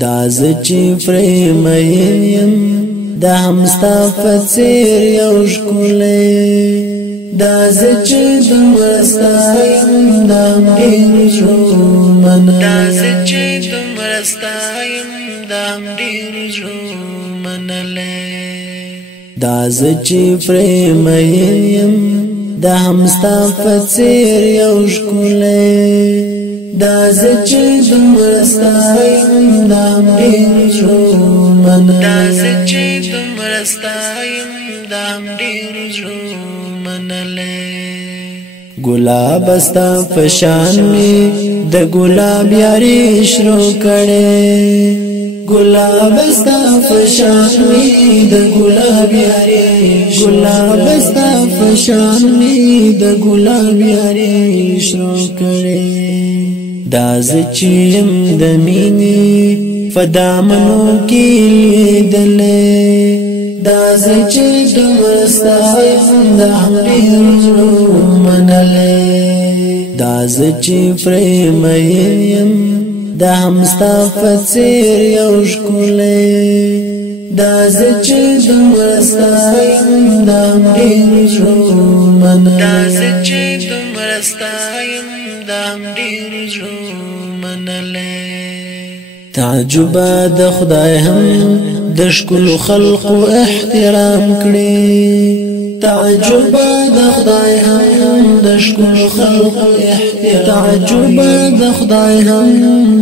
دا زچی فریم یم دا همستا فڅیر یو ښکلی دا زچی دمرستایم دا ډیر من دا زچی دمرستایم دا ډیر منله دا زچی فریم یم دا همستا فڅیر یو ښکلی دا زچی دمرستایم دا ډیر منله دا زچی دمرستایم دا ډیر منله گلاب استا فشان می د گلاب یاری شروع کړي گلاب استا فشان می د گلاب یاری گلاب استا فشان می د گلاب یاری شروع کړي دا زچیم د مینې فدامنو کې لیدلې دا زچې دمرستایم دا ډیر منله دا زچې فریم یم دا همستا فڅیر یو ښکلی دا زچې دمرستایم دا ډیر منله دا زچې دمرستایم دا ډیر منله تعجب د خدای هم د ښکلو خلقو احترام کړي تعجب د خدای هم د ښکلو خلقو احترام تعجب د خدای هم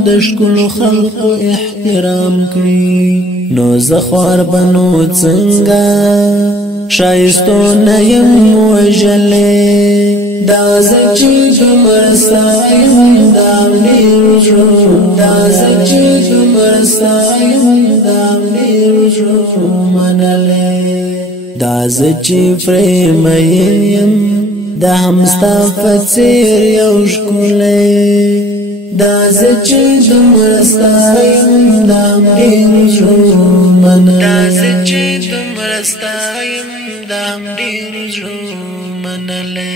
د ښکلو خلقو احترام کړي نو زخوار بنو څنګه شایستو نه یم وژلې دا زچې دمرستایم دا ډیر دا زچې دمرستایم دا ډیر منله دا زچې فریم یم دا همستا فڅیر یو ښکلی دا زچې دمرستایم دا ډیر منله دا زچې دمرستایم دا ډیر منله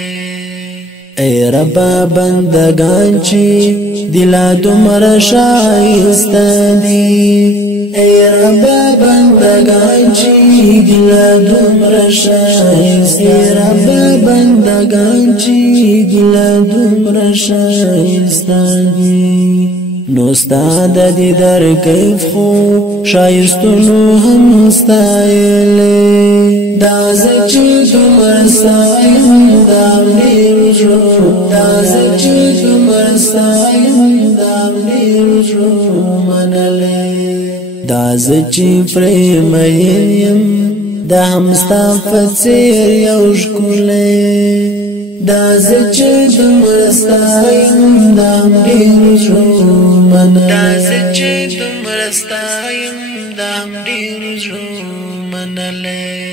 ای ربا بندگان چی دلا دمر شایسته دی ای ربا بندگان چی دلا دمر شایسته ای ربا بندگان چی دلا دمر شایسته دی نو ستاد دی در کیف خو شایستونو هم ستایلی دا زچی دمرستایم دا ډیر دا زچی دمرستایم دا ډیر منله دا زچی فریم یم دا همستا فڅیر یو ښکلی دا زچی دمرستایم دا ډیر منله دا زچی دمرستایم دا ډیر منله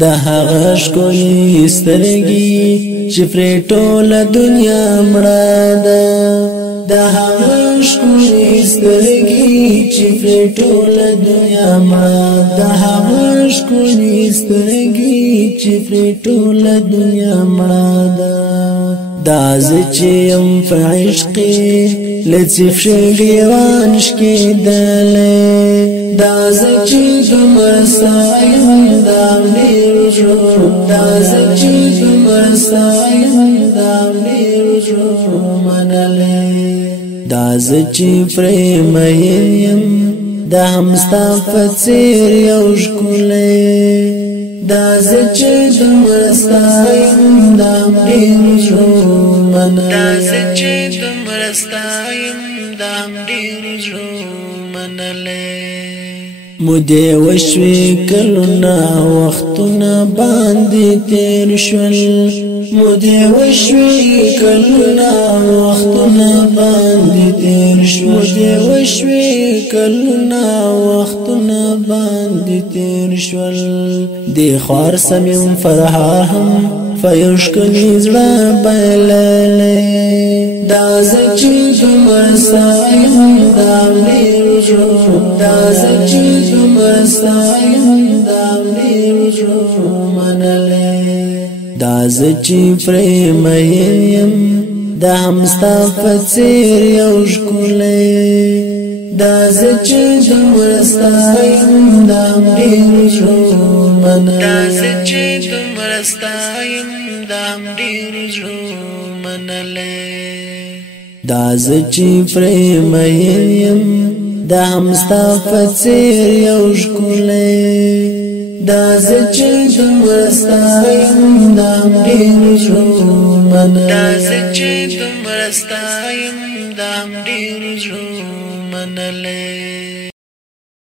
دا هغه ښکلې سترګې چې پرې ټوله دنیا مړه ده دا هغه ښکلې سترګې چې پرې ټوله دنیا مړه ده هغه ښکلې سترګې چې پرې ټوله دنیا مړه ده دا زه چې یم په عشق لطیف شګیوان شکېدلی دا زه چې دمرستایم دا ډیر دا زه چې دمرستایم دا ډیر منله دا زه چې فریم یم دا همستا فڅیر یو ښکلی دا زه چې دمرستایم دا ډیر منله دا زه چې دمرستایم دا ډیر منله مودې وشوي کلونه وختونه باندې تیر شول مودې وشوي کلونه وختونه باندې تیر شول مودې وشوي کلونه وختونه باندې تیر شول دی خوار سمیم فرحار هم فیشکلی زړه بایللی دا زه چې دمرستایم دا ډیر دا زه چې دمرستایم دا ډیر منله دا زه چې فریم یم دا همستا فڅیر یو ښکلی دا زچې دومره ستایم دا ډېر زړه منلې دا زچې دومره ستایم دا ډېر زړه منلې دا زچې پرې مېم دا هم ستا په څېر یو ښکلی دا زچې دومره ستایم دا ډېر زړه منلې دا زچې دومره ستایم دا ډېر زړه منلې